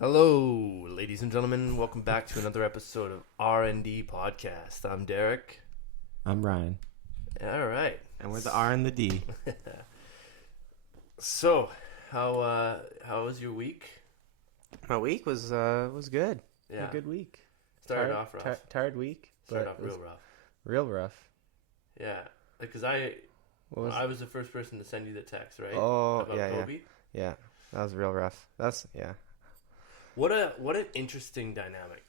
Hello, ladies and gentlemen. Welcome back to another episode of R&D Podcast. I'm Derek. I'm Ryan. All right. And we're the R and the D. So, how was your week? My week was good. Yeah. A good week. Started off rough. Tired week. Started but off real rough. Real rough. Yeah. Because I was the first person to send you the text, right? Oh, About yeah, Kobe. Yeah. That was real rough. What an interesting dynamic,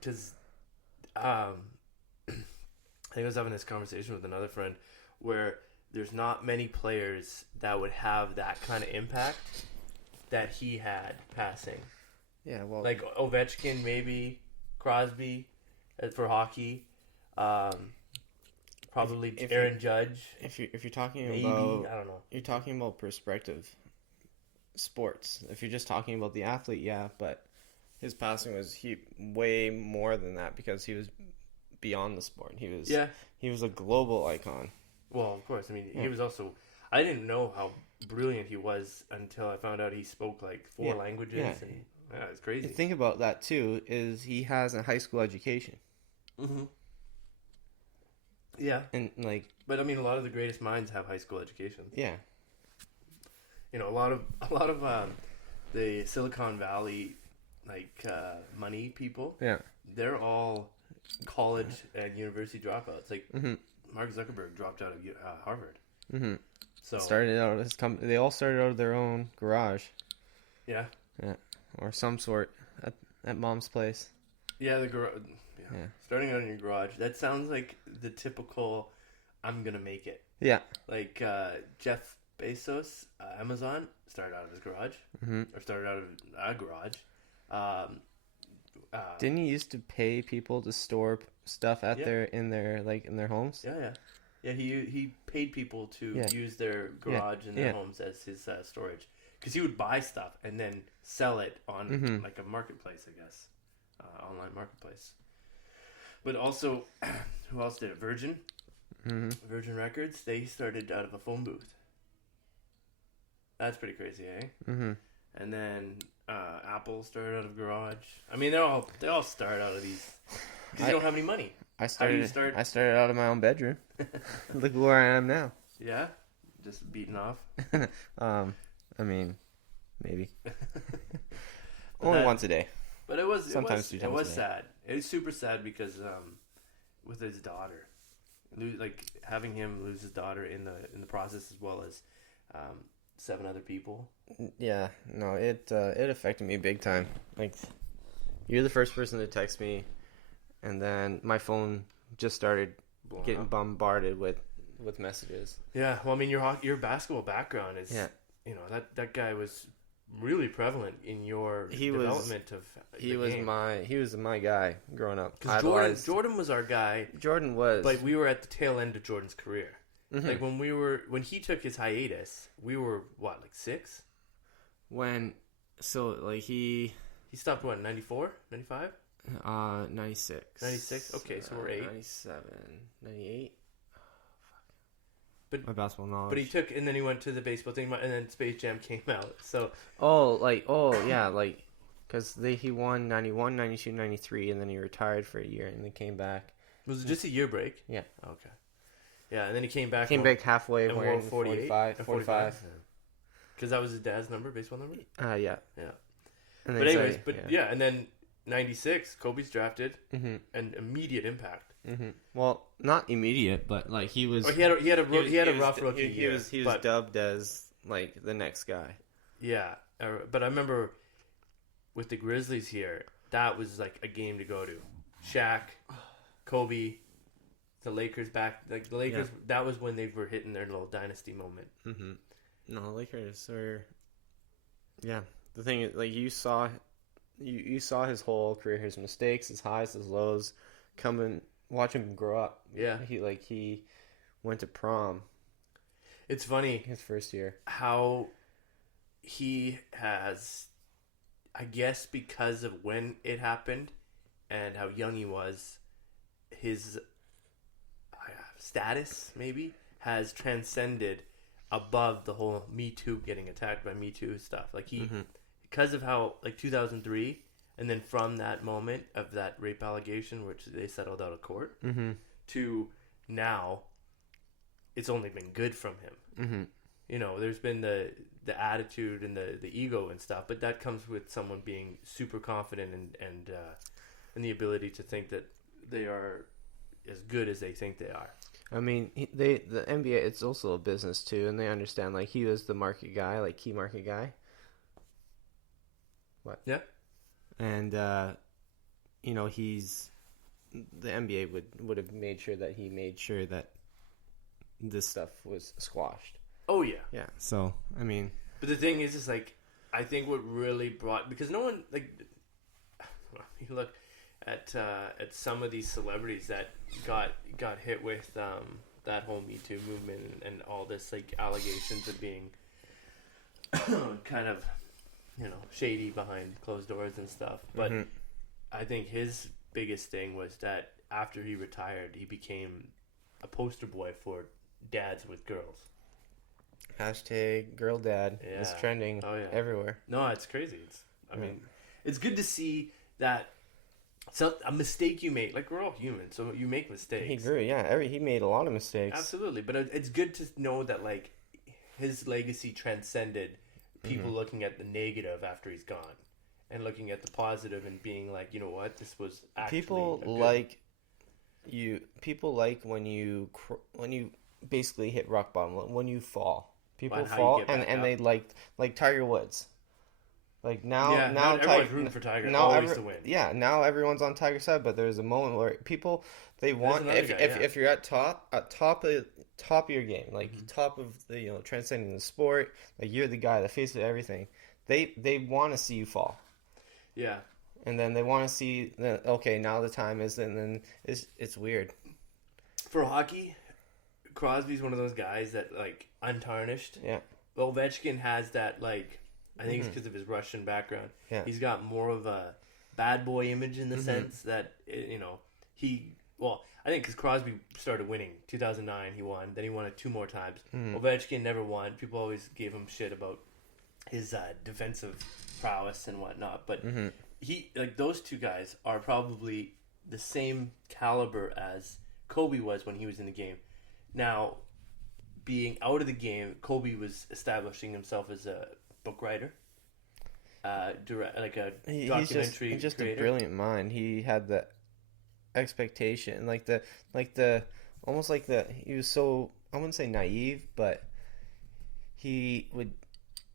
because I think I was having this conversation with another friend where there's not many players that would have that kind of impact that he had passing. Yeah, well, Like Ovechkin, maybe Crosby for hockey, probably if Aaron Judge. if you're talking maybe about, I don't know. you're talking about perspective sports. If you're just talking about the athlete, yeah, but his passing was way more than that because he was beyond the sport. He was a global icon. Well, of course. I mean, he was also. I didn't know how brilliant he was until I found out he spoke like four languages, and it's crazy. The thing about that too is he has a high school education. Mm-hmm. Yeah, and but I mean, a lot of the greatest minds have high school educations. Yeah, a lot of the Silicon Valley money people. Yeah, they're all college and university dropouts. Like Mark Zuckerberg dropped out of Harvard. Mm-hmm. So started out as they all started out of their own garage. Yeah, or some sort at mom's place. Yeah, the garage. Yeah. Starting out in your garage. That sounds like the typical I'm going to make it. Yeah. Like Jeff Bezos, Amazon, started out of his garage. Or started out of a garage. Didn't he used to pay people to store stuff in their homes? Yeah. Yeah, he paid people to use their garage and their homes as his storage. Because he would buy stuff and then sell it on like a marketplace, I guess. Online marketplace. But also, who else did it? Virgin Records. They started out of a phone booth. That's pretty crazy, eh? And then Apple started out of a garage. I mean, they all start out of these because you don't have any money. I started out of my own bedroom. Look where I am now. Yeah, just beating off. I mean, maybe only once a day. But it was sometimes it was sad. It was super sad because with his daughter, like having him lose his daughter in the process, as well as 7 other people. Yeah, no, it affected me big time. Like, you're the first person to text me, and then my phone just started getting bombarded with messages. Yeah, well, I mean, your basketball background is that guy was really prevalent in your development of he was game. He was my guy growing up. Because Jordan was our guy. Jordan was, but we were at the tail end of Jordan's career. Like when he took his hiatus, we were what, like 6? He stopped what, 94, 95? 96. 96. Okay, so we're 8. 97, 98. But my basketball knowledge. But he took, and then he went to the baseball thing, and then Space Jam came out. So because he won 91, 92, 93, and then he retired for a year, and then came back. Was it just a year break? Yeah. Okay. Yeah, and then he came back. Back halfway, and wearing 45. 45. Because that was his dad's number, baseball number. Yeah. Yeah. And but anyways, and then 96, Kobe's drafted, and immediate impact. Well, not immediate, but like he was. He had a rough rookie year. He was dubbed as like the next guy. Yeah, but I remember with the Grizzlies here, that was like a game to go to. Shaq, Kobe, the Lakers back. Like the Lakers, that was when they were hitting their little dynasty moment. No, the Lakers are. Yeah, the thing is, like you saw his whole career, his mistakes, his highs, his lows, watch him grow up. Yeah, he went to prom. It's funny his first year how he has, I guess, because of when it happened and how young he was, his status maybe has transcended above the whole Me Too, getting attacked by Me Too stuff. Like he because of how, like, 2003, and then from that moment of that rape allegation, which they settled out of court, to now, it's only been good from him. You know, there's been the attitude and the ego and stuff, but that comes with someone being super confident and the ability to think that they are as good as they think they are. I mean, the NBA, it's also a business too, and they understand, like, he was the market guy, like, key market guy. What? Yeah. And, you know, the NBA would have made sure that this stuff was squashed. Oh, yeah. Yeah, so, I mean. But the thing is like, I think what really brought, because no one, like, you look at some of these celebrities that got hit with that whole Me Too movement and all this, like, allegations of being kind of, you know, shady behind closed doors and stuff. But I think his biggest thing was that after he retired, he became a poster boy for dads with girls. Hashtag girl dad is trending everywhere. No, it's crazy. I mean, it's good to see that a mistake you made. Like, we're all human, so you make mistakes. He grew, he made a lot of mistakes. Absolutely, but it's good to know that, like, his legacy transcended people looking at the negative after he's gone, and looking at the positive and being like, you know what, this was actually people like when you basically hit rock bottom, when you fall. People fall, and they like Tiger Woods. Like now everyone's rooting for Tiger always to win. Yeah, now everyone's on Tiger's side, but there's a moment where people if you're at top of your game, like top of the, you know, transcending the sport, like you're the guy, the face of everything. They want to see you fall. Yeah. And then they want to see that, okay, now the time is, and then it's weird. For hockey, Crosby's one of those guys that, like, untarnished. Yeah. Ovechkin has that, like, I think it's because of his Russian background. Yeah. He's got more of a bad boy image in the sense that, you know, I think because Crosby started winning. 2009 he won. Then he won it 2 more times. Ovechkin never won. People always gave him shit about his defensive prowess and whatnot. But those two guys are probably the same caliber as Kobe was when he was in the game. Now, being out of the game, Kobe was establishing himself as a book writer, like a documentary He's just creator. A brilliant mind. He had the expectation, he was so, I wouldn't say naive, but he would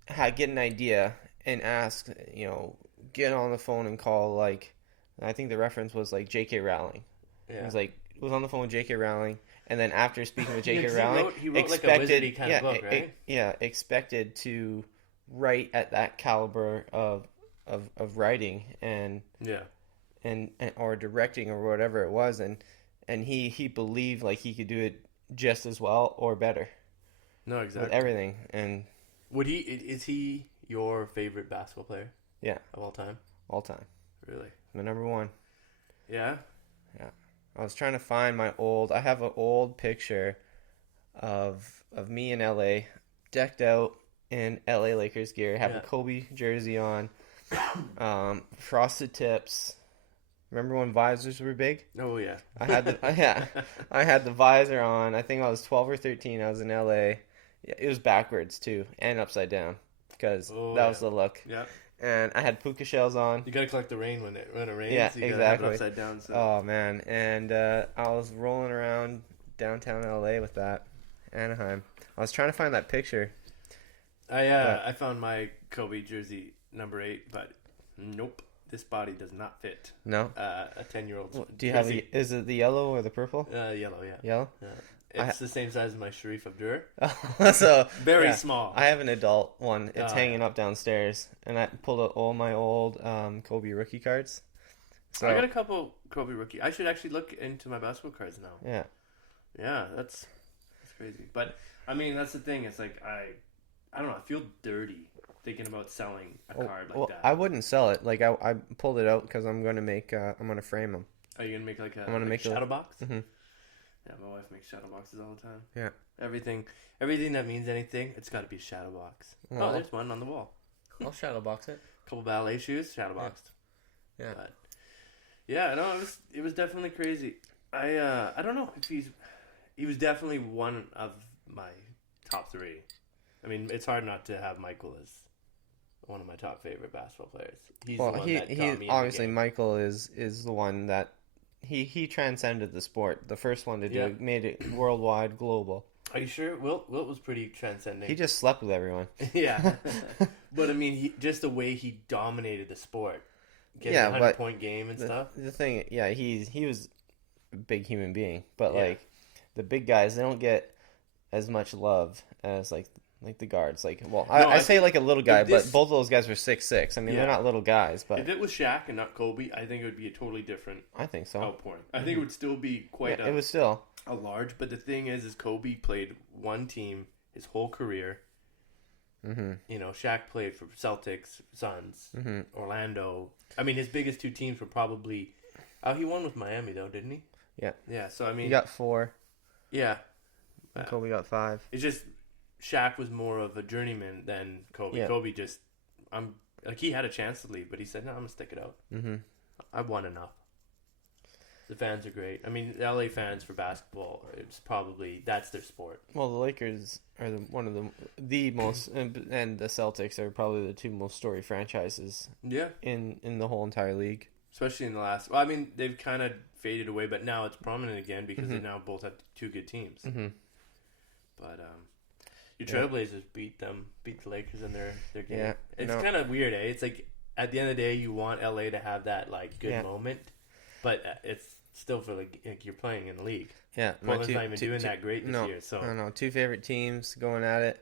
get an idea and ask, you know, get on the phone and call, like, I think the reference was like J.K. Rowling. Yeah. It was on the phone with J.K. Rowling. And then after speaking with J.K. Rowling, he wrote like a wizardy kind of book, right? Expected to write at that caliber of writing and or directing or whatever it was, and he believed like he could do it just as well or better. No, exactly. With everything. And is he your favorite basketball player? Yeah, of all time. All time. Really? My number one. Yeah. Yeah. I was trying to find I have an old picture of me in LA, decked out in LA Lakers gear. I have a Kobe jersey on, frosted tips. Remember when visors were big? Oh yeah. I had the visor on. I think I was 12 or 13. I was in LA. It was backwards too, and upside down, because that was the look. Yeah. And I had puka shells on. You gotta collect the rain when it rains. Yeah, you gotta exactly. have it upside down. So. Oh man, and I was rolling around downtown LA with that, Anaheim. I was trying to find that picture. I found my Kobe jersey number 8, but nope, this body does not fit. No. A 10-year-old. Well, do you have is it the yellow or the purple? Yellow, yeah. Yellow. Yeah. It's the same size as my Sharif Abdur. So very small. I have an adult one. It's hanging up downstairs, and I pulled out all my old Kobe rookie cards. So I got a couple Kobe rookie. I should actually look into my basketball cards now. Yeah. Yeah, that's crazy. But I mean, that's the thing. It's like I don't know. I feel dirty thinking about selling a card like that. I wouldn't sell it. Like I pulled it out because I'm gonna make. I'm gonna frame them. Are you gonna make like I'm gonna make shadow box? Mm-hmm. Yeah, my wife makes shadow boxes all the time. Yeah. Everything that means anything, it's got to be a shadow box. Well, there's one on the wall. I'll shadow box it. couple ballet shoes, shadowboxed. Yeah. But, yeah, no, it was definitely crazy. I don't know if he was definitely one of my top 3. I mean, it's hard not to have Michael as one of my top favorite basketball players. He's the one that got me obviously Michael is the one that he transcended the sport. The first one to do it, made it worldwide, global. Are you sure? Wilt was pretty transcending. He just slept with everyone. Yeah. But I mean, just the way he dominated the sport. Getting a 100-point game and stuff. The thing, he was a big human being, but like the big guys, they don't get as much love as like the guards. Like, well, I say like a little guy, but both of those guys were 6'6". I mean, they're not little guys. But if it was Shaq and not Kobe, I think it would be a totally different. I think so. Outpouring. I think it would still be quite. It was still a large. But the thing is Kobe played one team his whole career. Mm-hmm. You know, Shaq played for Celtics, Suns, Orlando. I mean, his biggest 2 teams were probably. Oh, he won with Miami though, didn't he? Yeah. Yeah. So I mean, he got 4. Yeah. Kobe got 5. It's just Shaq was more of a journeyman than Kobe. Yeah. Kobe just, he had a chance to leave, but he said, "No, I'm gonna stick it out. Mm-hmm. I've won enough." The fans are great. I mean, the LA fans for basketball, that's their sport. Well, the Lakers are one of the most, and the Celtics are probably the 2 most storied franchises. Yeah. In the whole entire league, especially in the last. Well, I mean, they've kind of faded away, but now it's prominent again because they now both have 2 good teams. Mm-hmm. But your Trailblazers beat the Lakers in their game. Yeah, it's kind of weird, eh? It's like at the end of the day, you want LA to have that like good moment, but it's still for like you're playing in the league. Yeah, Portland's not even doing that great this year. So I don't know. 2 favorite teams going at it.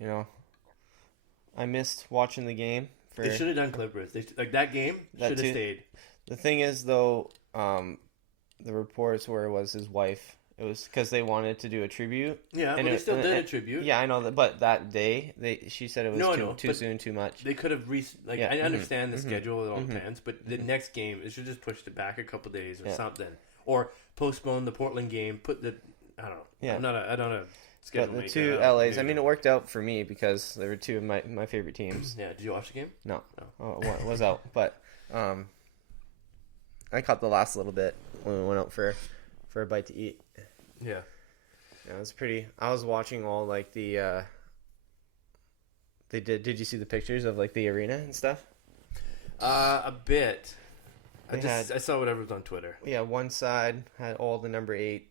You know, I missed watching the game. They should have done Clippers. That game should have stayed. The thing is, though, the reports where it was his wife. It was because they wanted to do a tribute. Yeah, but they still did a tribute. Yeah, I know that. But that day, she said it was too soon, too much. They could have I understand the schedule, it all depends. But the next game, they should just pushed it back a couple days or something, or postpone the Portland game. I don't know. Yeah, I don't know. But the 2 LAs, I mean, it worked out for me because they were 2 of my favorite teams. Yeah, did you watch the game? No. Oh, it was out, but I caught the last little bit when we went out for a bite to eat. Yeah. It was pretty. I was watching all like the. Did you see the pictures of like the arena and stuff? A bit. I saw whatever was on Twitter. Yeah, one side had all the number 8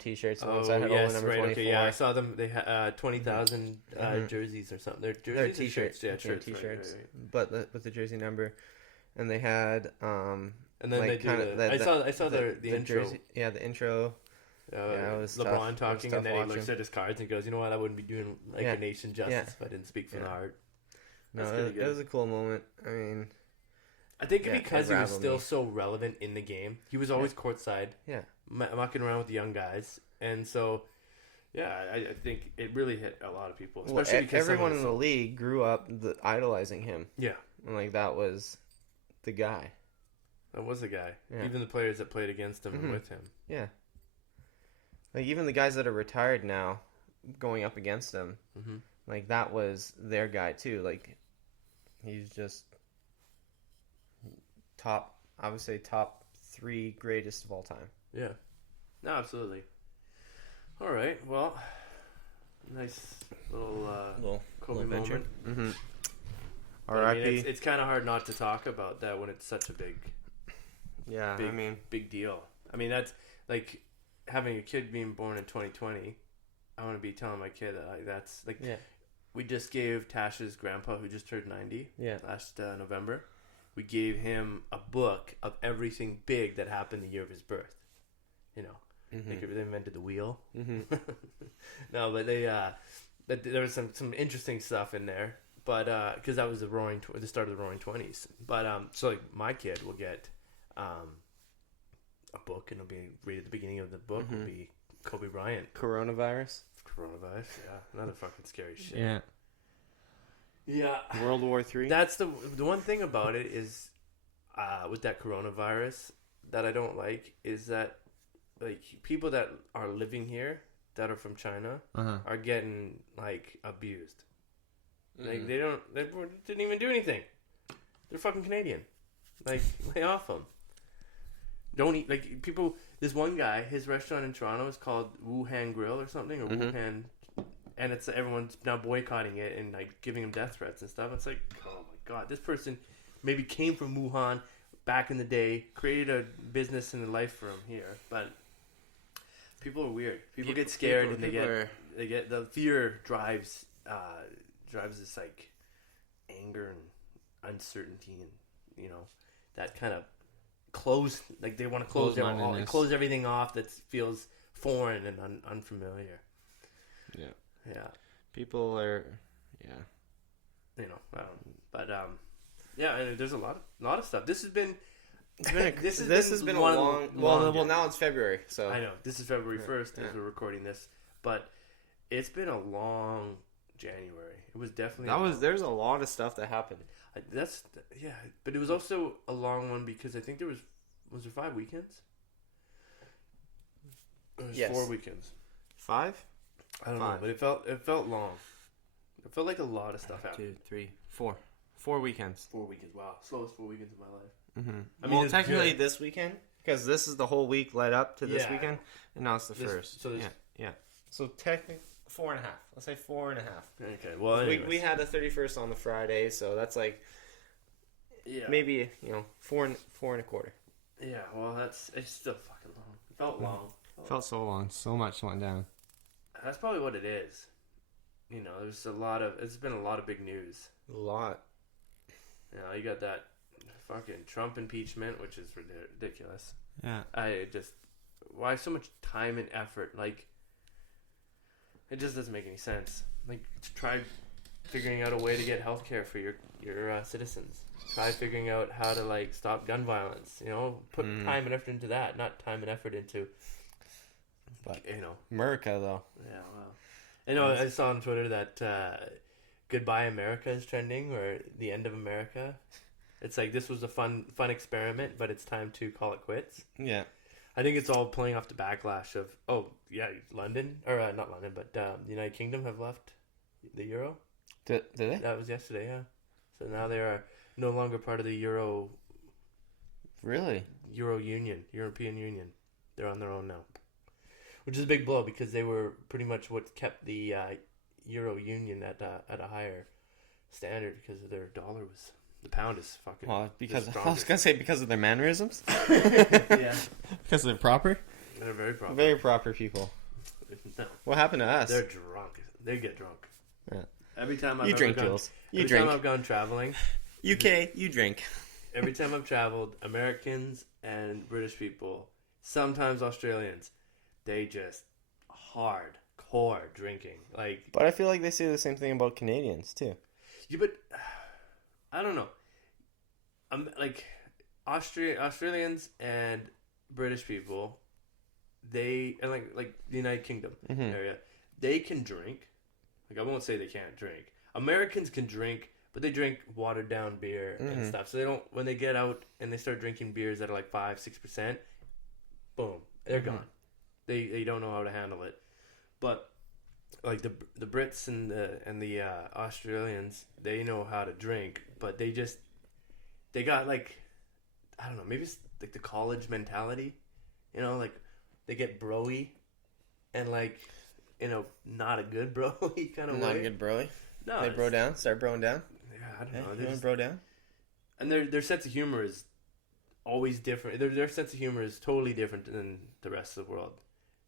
T-shirts, and one side had all the number 24. Okay, yeah, I saw them. They had 20,000 jerseys or something. They're T-shirts. Yeah, T-shirts. Right. But with the jersey number, and they had and then like they do I saw the intro. Jersey, yeah, the intro. It was LeBron talking, and then he looks at his cards and goes, "You know what? I wouldn't be doing a nation justice if I didn't speak from the heart." No, it was a cool moment. I mean, I think because he was still so relevant in the game, he was always courtside, mucking around with the young guys, and so I think it really hit a lot of people, especially because everyone in the league grew up idolizing him. Yeah, and like that was the guy. That was the guy. Yeah. Even the players that played against him and with him. Yeah. Like, even the guys that are retired now, going up against him, like, that was their guy, too. Like, he's just I would say top 3 greatest of all time. Yeah. No, absolutely. All right, well, nice little Kobe moment. Mm-hmm. R.I.P. I mean, it's kind of hard not to talk about that when it's such a big deal. I mean, that's like having a kid being born in 2020. I want to be telling my kid that that's like we just gave Tasha's grandpa, who just turned 90 last November, we gave him a book of everything big that happened the year of his birth. You know, they invented the wheel. No, but there was some interesting stuff in there. But because that was the start of the Roaring 20s. But so like my kid will get a book, and it'll be right at the beginning of the book will be Kobe Bryant. Coronavirus, yeah, another fucking scary shit. Yeah. World War III. That's the one thing about it is with that coronavirus that I don't like is that like people that are living here that are from China are getting like abused. Like they didn't even do anything. They're fucking Canadian. Like, lay off them. Don't eat, like, people, this one guy, his restaurant in Toronto is called Wuhan Grill or something, or Wuhan, and it's, everyone's now boycotting it and, like, giving him death threats and stuff. It's like, oh my god, this person maybe came from Wuhan back in the day, created a business and a life for him here, but people are weird. People get scared, and they get, the fear drives this, like, anger and uncertainty and, you know, that kind of close, like they want to close everything off that feels foreign and unfamiliar. Yeah. People are, you know, but and there's a lot of stuff. This has been a long. Well, now it's February, so I know this is February 1st as we're recording this, but it's been a long January. It was definitely there's a lot of stuff that happened. But it was also a long one because I think there was there 5 weekends? It was 4 weekends. 5? I don't know, but it felt long. It felt like a lot of stuff happened. 2, 3, 4. 4 weekends. 4 weekends. Wow, slowest 4 weekends of my life. Mm-hmm. I mean, technically this weekend, because this is the whole week led up to this weekend, and now it's the first. So So technically 4.5. Let's say 4.5. Okay. Well, we had the 31st on the Friday, so that's like maybe 4 and a quarter. Yeah. Well, it's still fucking long. It felt long. It felt so long. So much went down. That's probably what it is. You know, it's been a lot of big news. A lot. You know, you got that fucking Trump impeachment, which is ridiculous. Yeah. Why so much time and effort? Like, it just doesn't make any sense. Like, try figuring out a way to get healthcare for your citizens. Try figuring out how to, like, stop gun violence. You know, put time and effort into that, not time and effort into, but America though. Yeah, well, I saw on Twitter that "Goodbye America" is trending, or "The End of America." It's like, this was a fun experiment, but it's time to call it quits. Yeah. I think it's all playing off the backlash of, London, or not London, but the United Kingdom have left the Euro. Did they? That was yesterday, yeah. So now they are no longer part of the Euro. Really? European Union. They're on their own now. Which is a big blow, because they were pretty much what kept the Euro Union at a higher standard, because of their dollar was... The pound is fucking... Well, because I was going to say because of their mannerisms. Yeah. Because they're proper. They're very proper. Very proper people. No. What happened to us? They're drunk. They get drunk. Yeah. Every time I've You drink, Jules. Every time I've gone traveling... UK, you drink. Every time I've traveled, Americans and British people, sometimes Australians, they just hardcore drinking. Like... But I feel like they say the same thing about Canadians, too. Yeah, but... I don't know. Like, Australians and British people, they, and like the United Kingdom area, they can drink. Like, I won't say they can't drink. Americans can drink, but they drink watered down beer and stuff. So they don't, when they get out and they start drinking beers that are like 5-6%, boom, they're gone. They don't know how to handle it. But like the Brits and the Australians, they know how to drink, but they got, like, I don't know, maybe it's like the college mentality, like they get broy, and, like, not a good broy kind of way. Not a good broy? No. They bro down? Start broing down? Yeah, I don't know. You want bro down? And their sense of humor is always different. Their sense of humor is totally different than the rest of the world.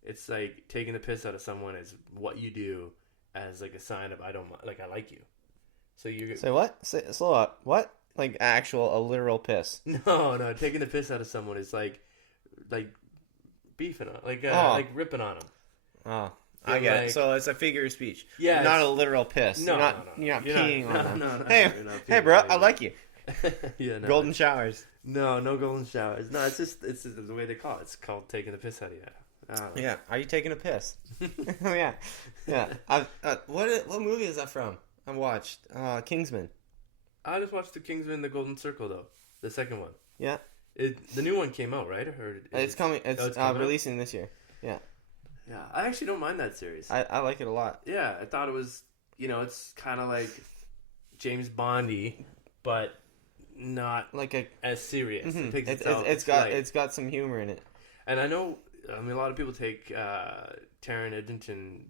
It's like taking the piss out of someone is what you do as, like, a sign of I like you. So you say what? Slow up. What? Like a literal piss? No. Taking the piss out of someone is like beefing on, like ripping on them. Oh, I get it. So it's a figure of speech. Yeah, not a literal piss. No, you're not peeing on them. No. Hey, bro, I like you. Yeah, no. Golden showers. No golden showers. No, it's just the way they call it. It's called taking the piss out of you. Yeah, are you taking a piss? Oh yeah. What movie is that from? I watched Kingsman. I just watched The Kingsman, The Golden Circle, though, the second one. Yeah. The new one came out, right? It's coming. It's releasing this year. Yeah. Yeah, I actually don't mind that series. I like it a lot. Yeah, I thought it was, it's kind of like James Bondy, but not like as serious. Mm-hmm. It takes it's got some humor in it. And I know, I mean, a lot of people take Taron Egerton,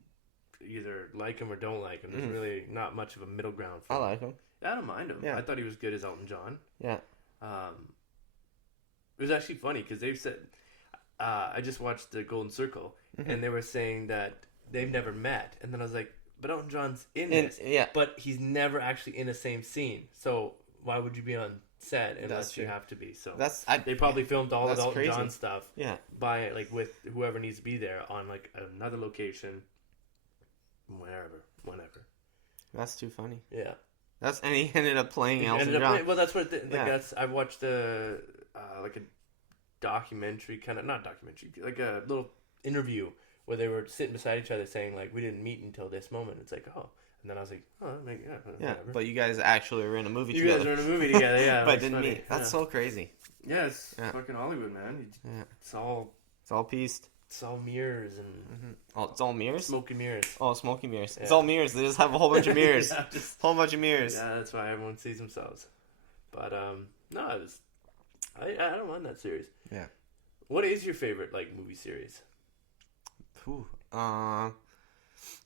either like him or don't like him. There's really not much of a middle ground for him. I like him. Yeah, I don't mind him. Yeah. I thought he was good as Elton John. Yeah. It was actually funny because they've said, I just watched the Golden Circle, and they were saying that they've never met. And then I was like, but Elton John's in this. Yeah. But he's never actually in the same scene. So why would you be on set unless you have to be? So they probably filmed all of Elton John stuff. Yeah. By like with whoever needs to be there on like another location, whenever. That's too funny. Yeah. And he ended up playing Elton John. Well, that's what I watched like a documentary, not documentary, like a little interview where they were sitting beside each other saying like, we didn't meet until this moment. It's like, oh. And then I was like, oh, whatever. But you guys actually were in a movie together. You guys were in a movie together, yeah. But didn't meet. That's so crazy. Yeah, it's fucking Hollywood, man. It's all pieced. It's all mirrors and... Oh, it's all mirrors? Smoky mirrors. Oh, smoky mirrors. Yeah. It's all mirrors. They just have a whole bunch of mirrors. Whole bunch of mirrors. Yeah, that's why everyone sees themselves. But, no, I don't mind that series. Yeah. What is your favorite, like, movie series? I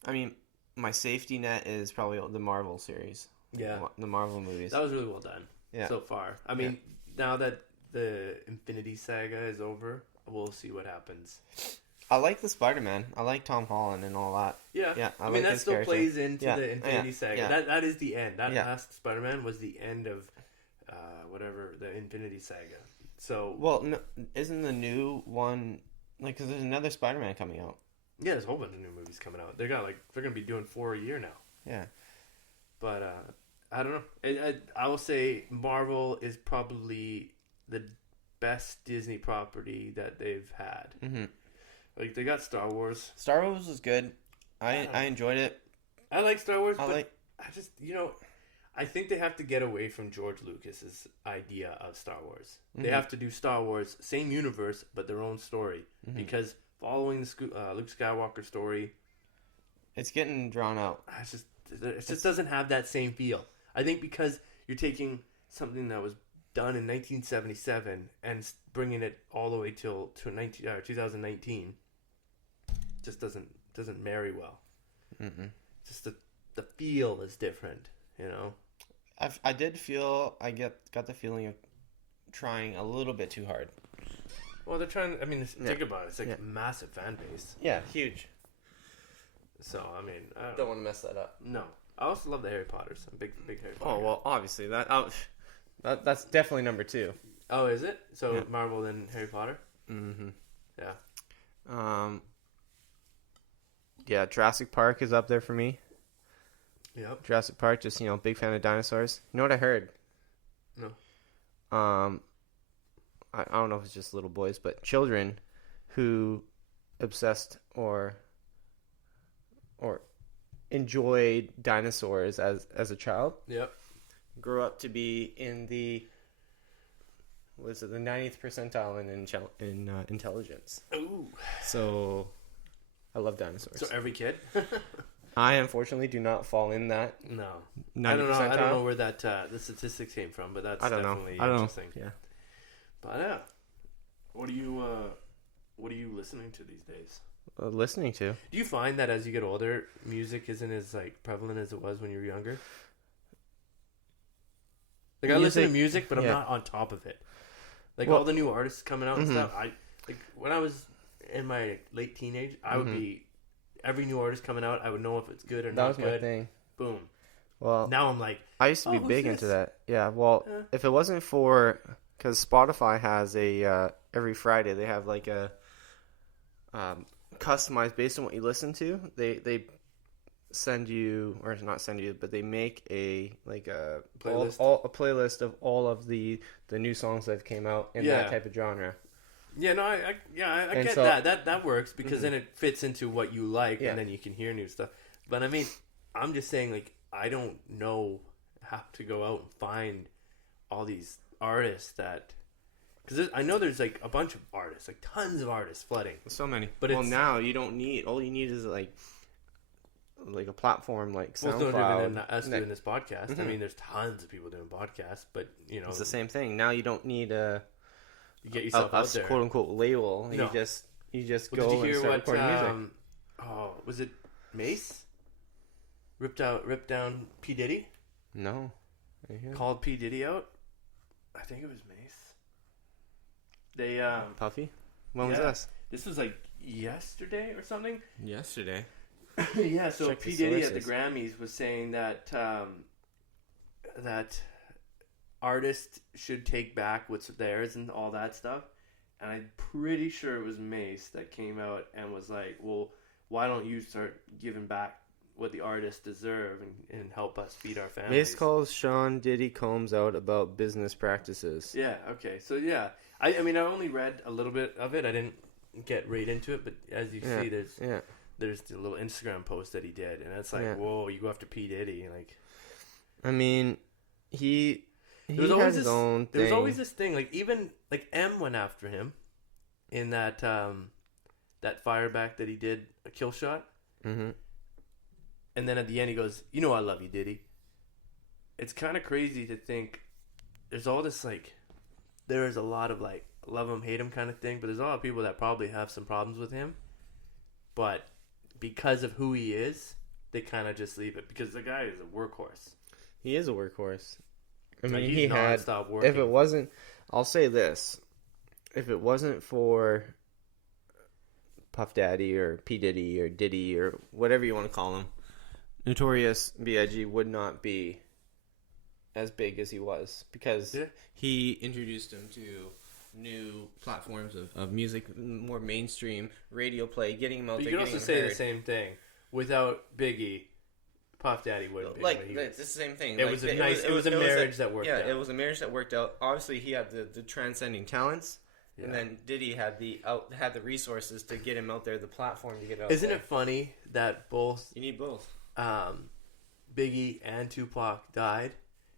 mean, my safety net is probably the Marvel series. Yeah. The Marvel movies. That was really well done so far. I mean, now that the Infinity Saga is over, we'll see what happens. I like the Spider-Man. I like Tom Holland and all that. Yeah. Yeah. I mean, that still plays into the Infinity Saga. Yeah. That is the end. That last Spider-Man was the end of whatever, the Infinity Saga. So... Well, no, isn't the new one... Like, because there's another Spider-Man coming out. Yeah, there's a whole bunch of new movies coming out. They're going to be doing 4 a year now. Yeah. But, I don't know. I will say Marvel is probably the best Disney property that they've had. Mm-hmm. Like, they got Star Wars. Star Wars was good. I enjoyed it. I like Star Wars, I just, I think they have to get away from George Lucas's idea of Star Wars. Mm-hmm. They have to do Star Wars, same universe, but their own story. Mm-hmm. Because following the Luke Skywalker story... It's getting drawn out. It just doesn't have that same feel. I think because you're taking something that was done in 1977 and bringing it all the way till 2019 just doesn't marry well. Mm-mm. Just the feel is different, I did feel got the feeling of trying a little bit too hard. Well, they're trying. I mean, think about it. It's like a massive fan base. Yeah, huge. So I mean, I don't want to mess that up. No, I also love the Harry Potters. I'm big Harry Potter. Oh well, obviously that's definitely number 2. Oh, is it? So Marvel then Harry Potter. Mm-hmm. Yeah. Yeah, Jurassic Park is up there for me. Yep. Jurassic Park, just big fan of dinosaurs. You know what I heard? No. I don't know if it's just little boys, but children who obsessed or enjoyed dinosaurs as a child. Yep. Grew up to be in the 90th percentile in intelligence. Ooh. So I love dinosaurs. So every kid? I unfortunately do not fall in that. No. I don't know where that the statistics came from, but that's definitely interesting. Yeah. But what are you listening to these days? Listening to. Do you find that as you get older, music isn't as prevalent as it was when you were younger? I listen to music, but I'm not on top of it. All the new artists coming out and stuff. When I was in my late teenage, I would be every new artist coming out. I would know if it's good or not good. That was my thing. Boom. Well, now I'm like, I used to be big into that. Yeah. Well, if it wasn't for because Spotify has every Friday they have a customized based on what you listen to. They send you, or not send you, but they make a playlist. A playlist of all of the new songs that came out in that type of genre. Yeah, no, I get that. That works because then it fits into what you like, and then you can hear new stuff. But I mean, I'm just saying, I don't know how to go out and find all these artists because I know there's a bunch of artists, tons of artists flooding. So many. But now you don't need. All you need is like a platform like SoundCloud. Well, it's no different than us doing this podcast. Mm-hmm. I mean, there's tons of people doing podcasts, but it's the same thing. Now you don't need you get yourself out there. quote unquote label. No. You just go and start recording music. Was it Mace? Ripped down P Diddy? No. Called P Diddy out? I think it was Mace. They Puffy? When was this? This was like yesterday or something. Yesterday. Yeah, so P Diddy at the Grammys was saying that that artists should take back what's theirs and all that stuff. And I'm pretty sure it was Mace that came out and was like, well, why don't you start giving back what the artists deserve and help us feed our families? Mace calls Sean Diddy Combs out about business practices. Yeah, okay. So, yeah. I mean, I only read a little bit of it. I didn't get right into it. But as you see, there's the little Instagram post that he did. And it's like, whoa, you go after P. Diddy. Like, I mean, he has his own thing. There was always this thing. Like, even, like, M went after him in that fireback that he did, a kill shot. Mm-hmm. And then at the end he goes, you know I love you, Diddy. It's kind of crazy to think there's all this, like, there is a lot of, like, love him, hate him kind of thing, but there's a lot of people that probably have some problems with him. But because of who he is, they kind of just leave it. Because the guy is a workhorse. He is a workhorse. I mean, like, he had, working. If it wasn't, I'll say this, if it wasn't for Puff Daddy or P. Diddy or Diddy or whatever you want to call him, Notorious B.I.G. would not be as big as he was because he introduced him to new platforms of music, more mainstream radio play, getting him out there. You can also say the same thing. Without Biggie, Puff Daddy wouldn't be. Like, it's the same thing. It was a marriage that worked out. Yeah, it was a marriage that worked out. Obviously, he had the transcending talents. Yeah. And then Diddy had the resources to get him out there, the platform to get out. Isn't it funny that both you need both Biggie and Tupac died,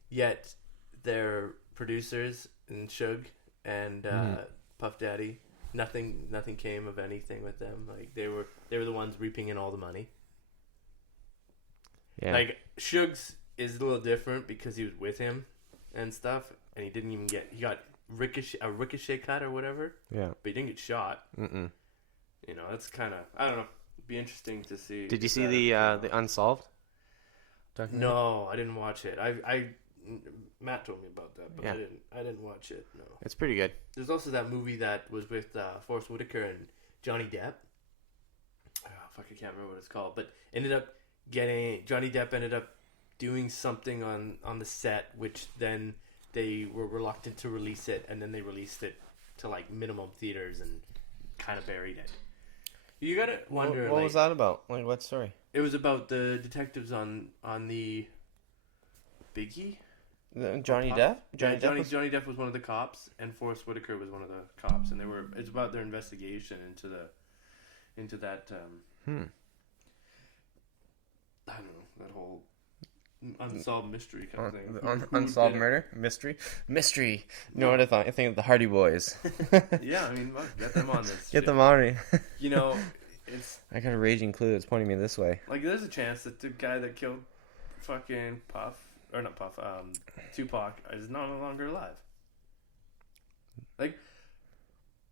yet their producers and Suge and Puff Daddy, nothing came of anything with them. Like they were the ones reaping in all the money. Yeah. Like Suge's is a little different because he was with him and stuff, and he got a ricochet cut or whatever. Yeah. But he didn't get shot. Mm-mm. You know, that's kind of, I don't know. It'd be interesting to see. Did you see the Unsolved? No, I didn't watch it. Matt told me about that, but I didn't watch it. No. It's pretty good. There's also that movie that was with Forrest Whitaker and Johnny Depp. Oh, fuck, I can't remember what it's called, but Johnny Depp ended up doing something on the set, which then they were reluctant to release it, and then they released it to like minimum theaters and kind of buried it. You gotta wonder. What was that about? Like, what story? It was about the detectives on the Biggie. Johnny Depp. Johnny Depp was one of the cops, and Forrest Whitaker was one of the cops, and it's about their investigation into that. I don't know, that whole unsolved mystery kind of thing. Unsolved murder? Mystery? You know what I thought? I think of the Hardy Boys. Yeah, I mean, get them on this. Get them on. You know, it's... I got a raging clue that's pointing me this way. Like, there's a chance that the guy that killed fucking Tupac is no longer alive. Like,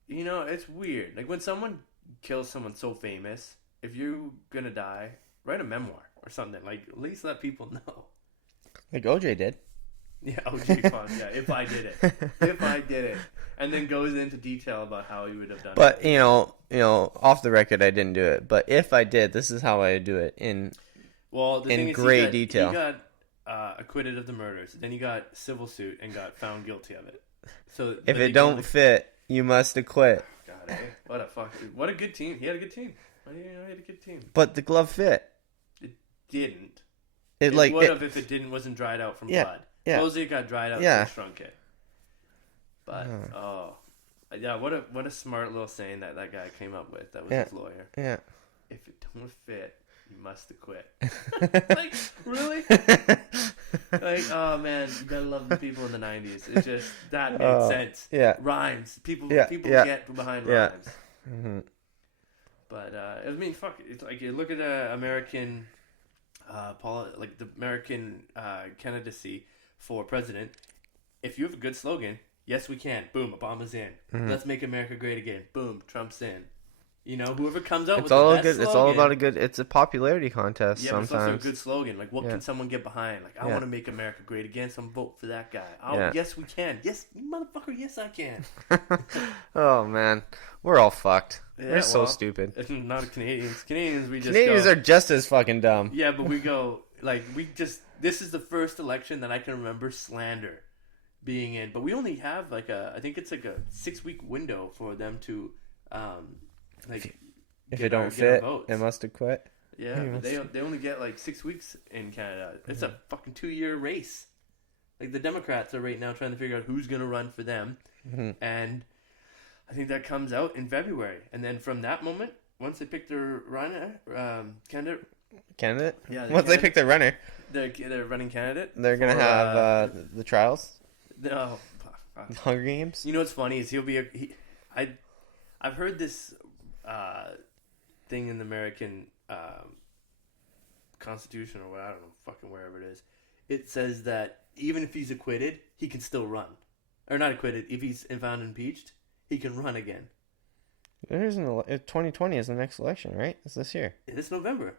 you know, it's weird. Like, when someone kills someone so famous, if you're gonna die, write a memoir or something. Like, at least let people know. Like OJ did. Yeah, OJ fun. Yeah, if I did it. And then goes into detail about how he would have done it. But, you know, off the record, I didn't do it. But if I did, this is how I would do it in great detail. He got acquitted of the murders. Then he got civil suit and got found guilty of it. So if it don't fit, you must acquit. God, what a good team. He had a good team. He had a good team. But the glove fit. It didn't. It would have if it wasn't dried out from blood. Yeah. Suppose it got dried out and shrunk it. But what a smart little saying that guy came up with. That was his lawyer. Yeah. If it don't fit, you must acquit. Like, really? Like, oh man, you gotta love the people in the 90s. It just that made sense. Yeah. Rhymes. People get behind rhymes. Mm-hmm. But I mean, fuck. It's like you look at American like the American candidacy for president, if you have a good slogan, yes we can. Boom, Obama's in. Mm-hmm. Let's make America great again. Boom, Trump's in. You know, whoever comes out with the best slogan. It's all about a good. It's a popularity contest. Yeah, sometimes. But it's also a good slogan. Like, what can someone get behind? Like, I want to make America great again. So I'm vote for that guy. Yes, we can. Yes, motherfucker. Yes, I can. Oh man, we're all fucked. We're so stupid. It's not Canadians. Canadians are just as fucking dumb. Yeah, but we go like This is the first election that I can remember slander being in. But we only have I think it's like a 6-week window for them to. If it don't fit, it must have quit. Yeah, but they only get like 6 weeks in Canada. It's a fucking 2-year race. Like the Democrats are right now trying to figure out who's gonna run for them, and I think that comes out in February. And then from that moment, once they pick their runner, candidate. Yeah. Once they pick their runner, their running candidate. They're gonna have the trials. No, Hunger Games. You know what's funny is I've heard this thing in the American Constitution or what, I don't know, fucking wherever it is. It says that even if he's acquitted, he can still run. Or not acquitted, if he's found impeached, he can run again. There's 2020 is the next election, right? It's this year. This November.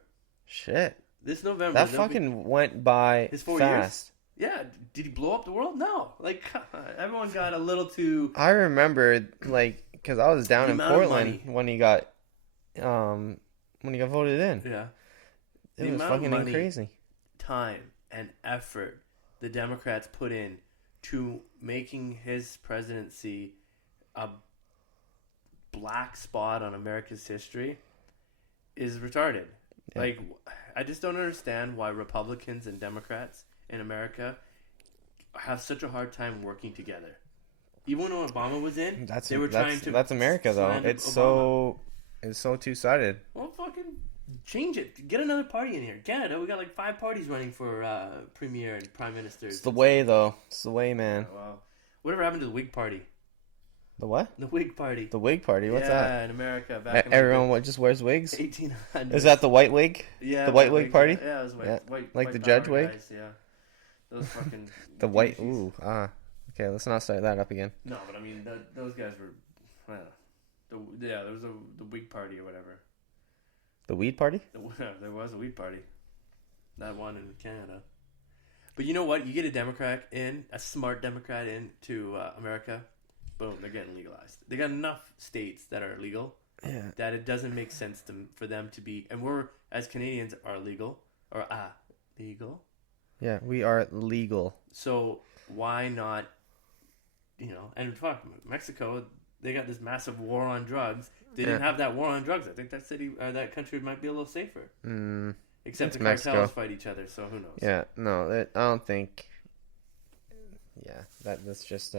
Shit. This November. That fucking went by fast. Yeah. Did he blow up the world? No. Like, everyone got a little too... I remember, like, because I was down in Portland when he got voted in. Yeah. It was fucking crazy. Time and effort the Democrats put in to making his presidency a black spot on America's history is retarded. Yeah. Like, I just don't understand why Republicans and Democrats in America have such a hard time working together. Even when Obama was in, they were trying to... That's America, though. It's so two-sided. Well, fucking change it. Get another party in here. Canada, we got like 5 parties running for premier and prime ministers. It's the way, though. It's the way, man. Oh, well, whatever happened to the Whig Party? The what? The Whig Party. The Whig Party? What's that? Yeah, in America. Everyone just wears wigs? 1800s. Is that the white wig? Yeah. The white wig party? Yeah, it was white. Like white the judge wig? Guys, yeah. Those fucking... The white... Ooh, okay, let's not start that up again. No, but I mean, those guys were... there was the Whig Party or whatever. The Weed Party? There was a Weed Party. That one in Canada. But you know what? You get a smart Democrat into America, boom, they're getting legalized. They got enough states that are legal that it doesn't make sense for them to be... And we're, as Canadians, are legal. Or, legal. Yeah, we are legal. So why not, and fuck, Mexico, they got this massive war on drugs. They didn't have that war on drugs. I think that country might be a little safer. Except the cartels Mexico. Fight each other, so who knows? Yeah, no, I don't think... Yeah, that's just...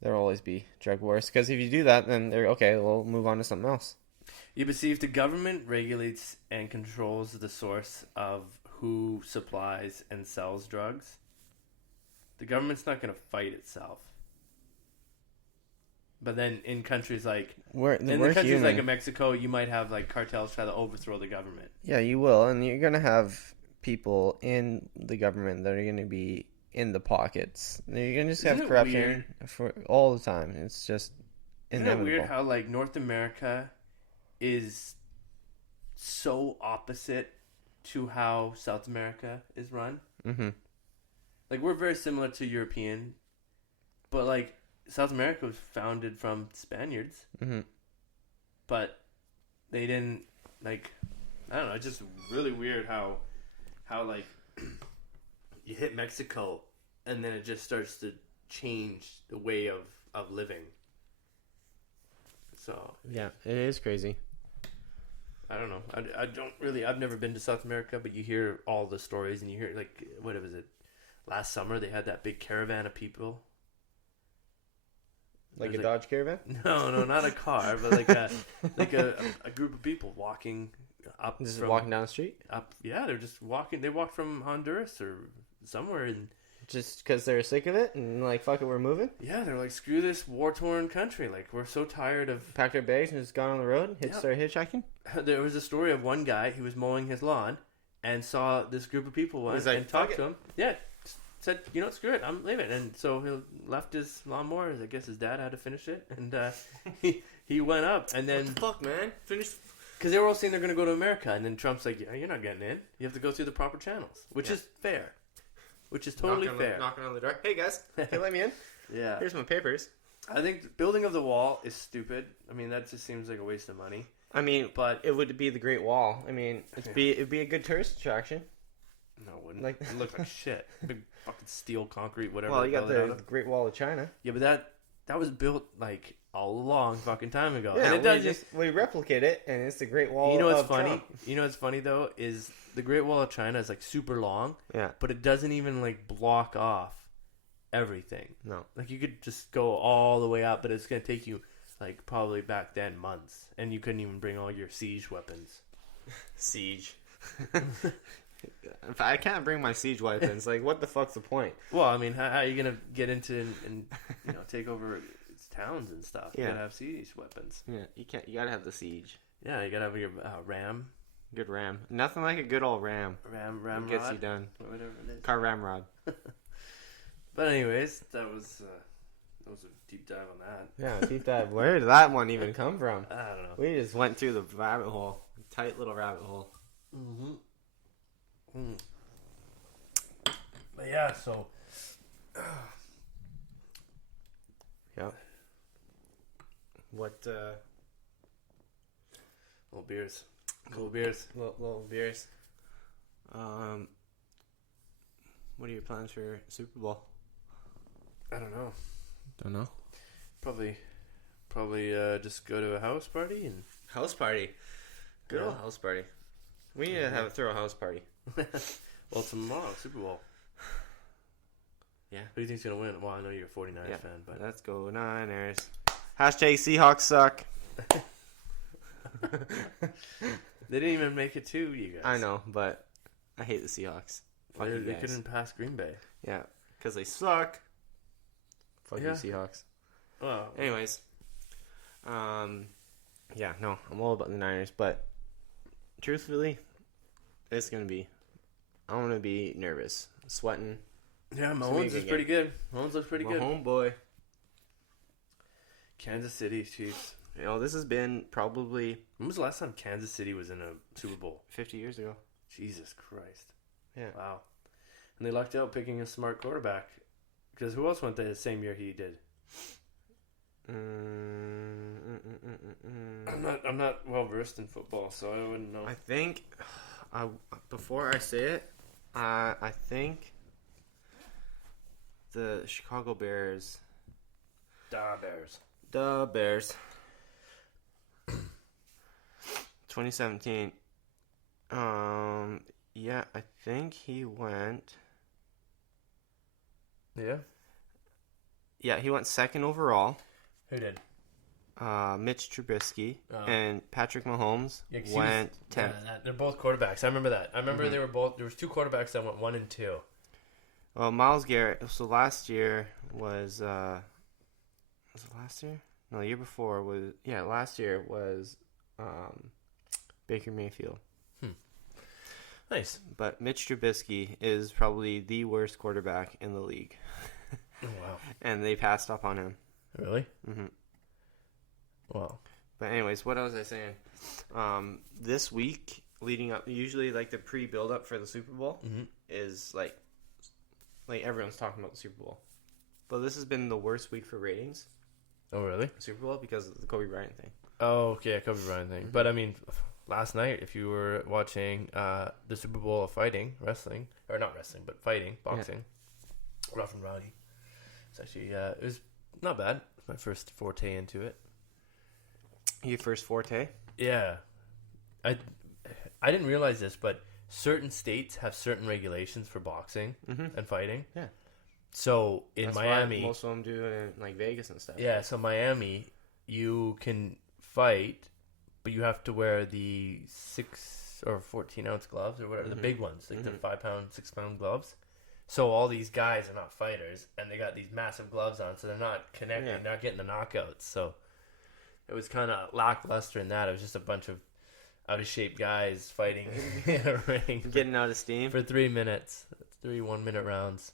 There'll always be drug wars. Because if you do that, then we'll move on to something else. Yeah, but see, if the government regulates and controls the source of who supplies and sells drugs, the government's not going to fight itself. But then in countries like like Mexico, you might have like cartels try to overthrow the government. Yeah, you will, and you're going to have people in the government that are going to be in the pockets. You're going to just have corruption for all the time. It's just inevitable. Isn't it weird how like North America is so opposite to how South America is run? Mm-hmm. Like, we're very similar to European, but like South America was founded from Spaniards. Mm-hmm. But they didn't, like, I don't know, it's just really weird how like you hit Mexico and then it just starts to change the way of living. So yeah, it is crazy. I don't know. I've never been to South America, but you hear all the stories and you hear, like, what was it? Last summer they had that big caravan of people. Like a Dodge Caravan? No, not a car, but like a group of people walking up. Just walking down the street? Up, yeah, they're just walking. They walked from Honduras or somewhere, and just because they're sick of it and like, fuck it, we're moving. Yeah, they're like, screw this war-torn country. Like, we're so tired of... Packed their bags and just gone on the road, started hitchhiking. There was a story of one guy. He was mowing his lawn, and saw this group of people and talked to him. Yeah, said, screw it, I'm leaving. And so he left his lawnmower. I guess his dad had to finish it, and he went up. And then what the fuck, man? Finish. Because they were all saying they're going to go to America, and then Trump's like, yeah, you're not getting in. You have to go through the proper channels, which is fair. Which is totally fair. Knocking on the door. Hey, guys. Can you let me in? Yeah. Here's my papers. I think the building of the wall is stupid. I mean, that just seems like a waste of money. I mean, but it would be the Great Wall. I mean, it'd be a good tourist attraction. No, it wouldn't. It looked like shit. Big fucking steel, concrete, whatever. Well, you got the Great Wall of China. Yeah, but that was built like a long fucking time ago. Yeah, and it does we replicate it, and it's the Great Wall. You know what's of funny? Trump. You know what's funny though is the Great Wall of China is like super long. Yeah, but it doesn't even like block off everything. No, like you could just go all the way up, but it's gonna take you like probably back then months, and you couldn't even bring all your siege weapons. Siege. If I can't bring my siege weapons, like what the fuck's the point? Well, I mean, how are you gonna get into and take over towns and stuff? You gotta have siege weapons. Yeah, you gotta have the siege. Yeah, you gotta have your ram. Good ram. Nothing like a good old ram. Ram gets rod? You done. Whatever it is. Car ramrod. But anyways, that was a deep dive on that. Yeah, deep dive. Where did that one even come from? I don't know. We just went through the rabbit hole. Tight little rabbit hole. Mm-hmm. But yeah, so yeah. What little beers. Little beers. Little beers. What are your plans for Super Bowl? I don't know. Don't know. Probably just go to a house party and house party. Good old house party. We need to throw a house party. Well, tomorrow, Super Bowl. Yeah. Who do you think's gonna win? Well, I know you're a 49ers fan, but let's go Niners. Hashtag Seahawks suck. They didn't even make it to you guys. I know, but I hate the Seahawks. They couldn't pass Green Bay. Yeah, because they suck. Fuck you, Seahawks. Well, anyways, yeah, no, I'm all about the Niners, but truthfully, I'm gonna be nervous, sweating. Yeah, Mahomes is pretty good. Mahomes looks pretty good. Homeboy. Kansas City Chiefs. This has been probably... When was the last time Kansas City was in a Super Bowl? 50 years ago. Jesus Christ. Yeah. Wow. And they lucked out picking a smart quarterback. Because who else went there the same year he did? I'm not well versed in football, so I wouldn't know. I think, before I say it, I think the Chicago Bears. The Bears. 2017. Yeah, I think he went. Yeah? Yeah, he went second overall. Who did? Mitch Trubisky and Patrick Mahomes went 10th. They're both quarterbacks. I remember that. I remember they were both. There was two quarterbacks that went 1 and 2. Well, Myles Garrett. So last year was it last year? No, the year before was last year was Baker Mayfield. Nice. But Mitch Trubisky is probably the worst quarterback in the league. Oh, wow. And they passed up on him. Really? Mm-hmm. Wow. But anyways, what was I saying? This week leading up, usually like the pre-build up for the Super Bowl is like everyone's talking about the Super Bowl. But this has been the worst week for ratings. Oh, really? Super Bowl because of the Kobe Bryant thing. Oh, okay, Kobe Bryant thing. But I mean, last night, if you were watching the Super Bowl of fighting, wrestling, or not wrestling, but fighting, boxing, Rough and Rowdy. It's actually, it was not bad. My first forte into it. Your first forte? Yeah. I didn't realize this, but certain states have certain regulations for boxing and fighting. Yeah. So in That's Miami, why most of them do it in like Vegas and stuff. Yeah, so Miami, you can fight, but you have to wear the 6 or 14-ounce gloves or whatever, the big ones, like the 5-pound, 6-pound gloves. So all these guys are not fighters, and they got these massive gloves on, so they're not connecting, not getting the knockouts. So it was kind of lackluster in that. It was just a bunch of out of shape guys fighting in a ring. Getting out of steam. For 3 minutes. 3 1-minute rounds.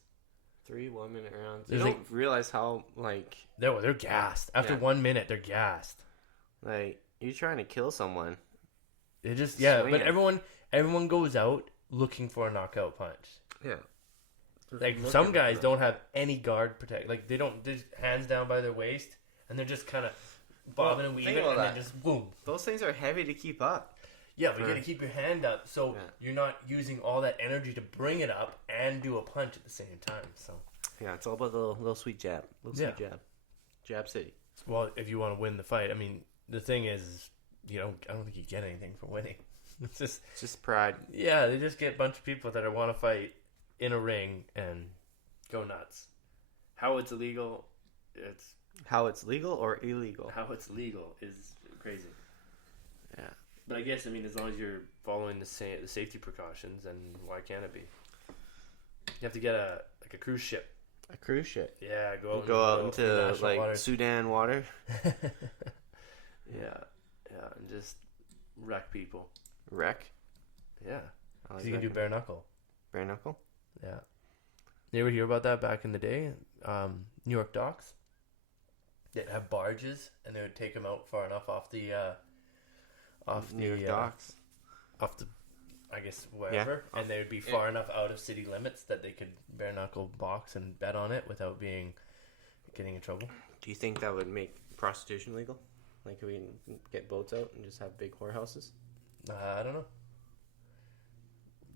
3 1-minute rounds. You don't realize how, like... They're gassed. After 1 minute, they're gassed. Like, you're trying to kill someone. They just... Yeah, but everyone goes out looking for a knockout punch. Yeah. Like, some guys don't have any guard protect. Like, they don't... They're hands down by their waist, and they're just kind of bobbing and weaving, and then just boom. Those things are heavy to keep up. Yeah, but you got to keep your hand up so you're not using all that energy to bring it up and do a punch at the same time. So yeah, it's all about the little sweet jab. Sweet jab. Jab city. Well, if you want to win the fight, I mean, the thing is, I don't think you get anything for winning. It's just pride. Yeah, they just get a bunch of people that want to fight in a ring and go nuts. How it's illegal, how it's legal or illegal. How it's legal is crazy. Yeah. But I guess, I mean, as long as you're following the safety precautions, then why can't it be? You have to get a cruise ship. A cruise ship? Yeah, go out into like waters. Sudan water. Yeah, and just wreck people. Wreck? Yeah. Because you can do bare knuckle. Bare knuckle? Yeah. You ever hear about that back in the day? New York docks? They'd have barges, and they would take them out far enough off the... New York docks, off the, I guess, wherever, and they would be far enough out of city limits that they could bare knuckle box and bet on it without getting in trouble. Do you think that would make prostitution legal? Like, could we get boats out and just have big whorehouses? I don't know,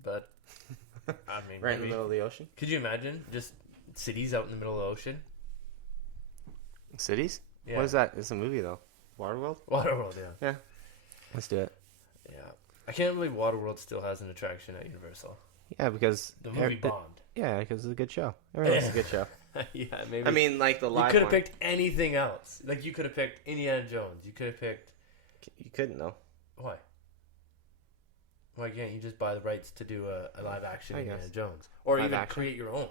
but I mean, right in the middle of the ocean. Could you imagine just cities out in the middle of the ocean? Cities? Yeah. What is that? It's a movie though. Waterworld. Waterworld, yeah. Yeah. Let's do it. Yeah. I can't believe Waterworld still has an attraction at Universal. Yeah, because... The movie bombed. Yeah, because it's a good show. Everyone likes a good show. Yeah, maybe. I mean, like the live You could have picked anything else. Like, you could have picked Indiana Jones. You could have picked... You couldn't, though. Why? Why can't you just buy the rights to do a live-action Indiana Jones? Or even create your own.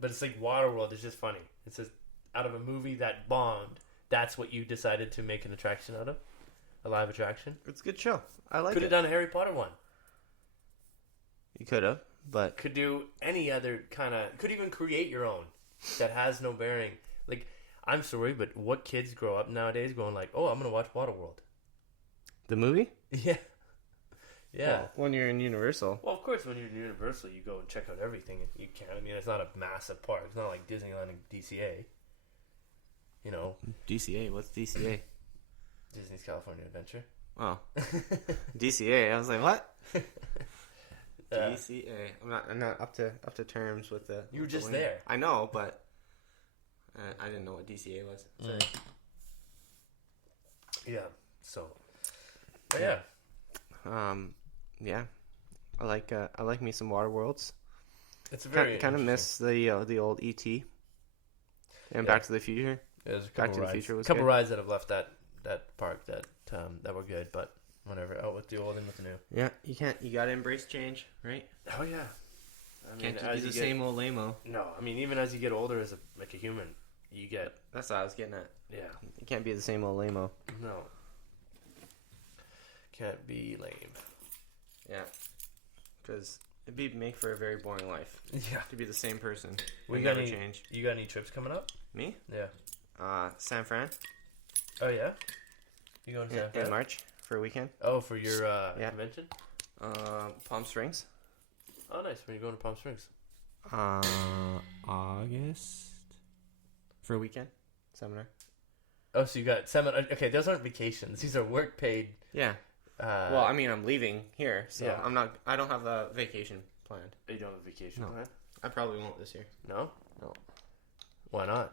But it's like Waterworld is just funny. It says, out of a movie that bombed, that's what you decided to make an attraction out of? A live attraction? It's a good show. I like it. Could have done a Harry Potter one. You could have, but... Could do any other kind of... Could even create your own that has no bearing. Like, I'm sorry, but what kids grow up nowadays going like, oh, I'm going to watch Waterworld? The movie? Yeah. Yeah. Well, when you're in Universal. Well, of course, when you're in Universal, you go and check out everything you can. I mean, it's not a massive park. It's not like Disneyland and DCA. DCA? What's DCA? Disney's California Adventure. Oh. DCA. I was like, what? DCA. I'm not up to terms with the... You were just there. I know, but I didn't know what DCA was. Yeah. So. But yeah. Yeah. I like me some Waterworlds. It's very kind of miss the old E.T. and Back to the Future. Yeah, there's a Back to the Future was a couple good. rides that have left that park that were good, but whatever. Out with the old and with the new. Yeah, you gotta embrace change, right? Oh yeah. I mean, can't keep the same old lame-o. No, I mean, even as you get older as a human, you get... That's what I was getting at. Yeah. You can't be the same old lame-o. No. Can't be lame. Yeah. Because it'd make for a very boring life. Yeah. To be the same person. We never change. You got any trips coming up? Me? Yeah. San Fran. Oh, yeah? You going to San Fran? In March for a weekend. Oh, for your convention? Palm Springs. Oh, nice. When are you going to Palm Springs? August. For a weekend. Seminar. Oh, so you got seminar. Okay, those aren't vacations. These are work paid. Yeah. Well, I mean, I'm leaving here, so yeah. I don't have a vacation planned. You don't have a vacation planned? I probably won't this year. No? No. Why not?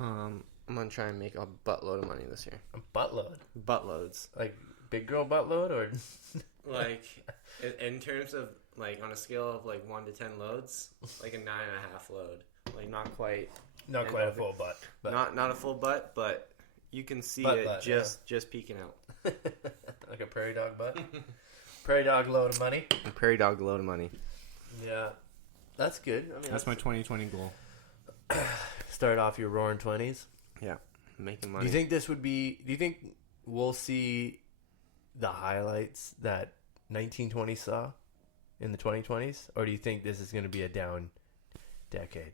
I'm gonna try and make a buttload of money this year. A buttload? Buttloads. Like big girl buttload, or like in terms of like on a scale of like 1 to 10 loads, like a 9.5 load. Like not quite a full butt. But not a full butt, but you can see just peeking out. Like a prairie dog butt. Prairie dog load of money. A prairie dog load of money. Yeah, that's good. I mean, that's my 2020 goal. Start off your roaring 20s. Yeah, making money. Do you think we'll see the highlights that 1920 saw in the 2020s, or do you think this is going to be a down decade?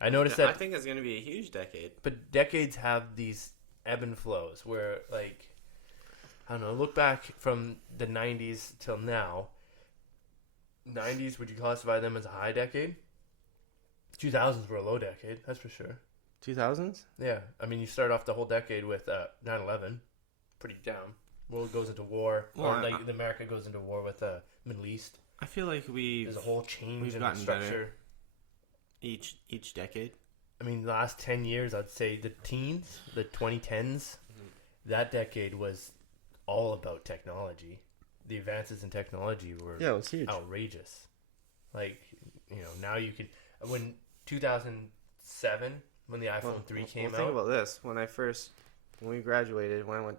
I noticed that. I think it's going to be a huge decade. But decades have these ebb and flows where, like, I don't know, look back from the 90s till now. 90s, would you classify them as a high decade? 2000s were a low decade, that's for sure. 2000s? Yeah. I mean, you start off the whole decade with 9/11. Pretty down. World goes into war. Well, or, like, America goes into war with the Middle East. I feel like there's a whole change in the structure. Each decade. I mean, the last 10 years, I'd say the teens, the 2010s, that decade was all about technology. The advances in technology were it was huge. Outrageous. Like, now you can... When 2007, when the iPhone 3 came out... Think about this. When we graduated, when I went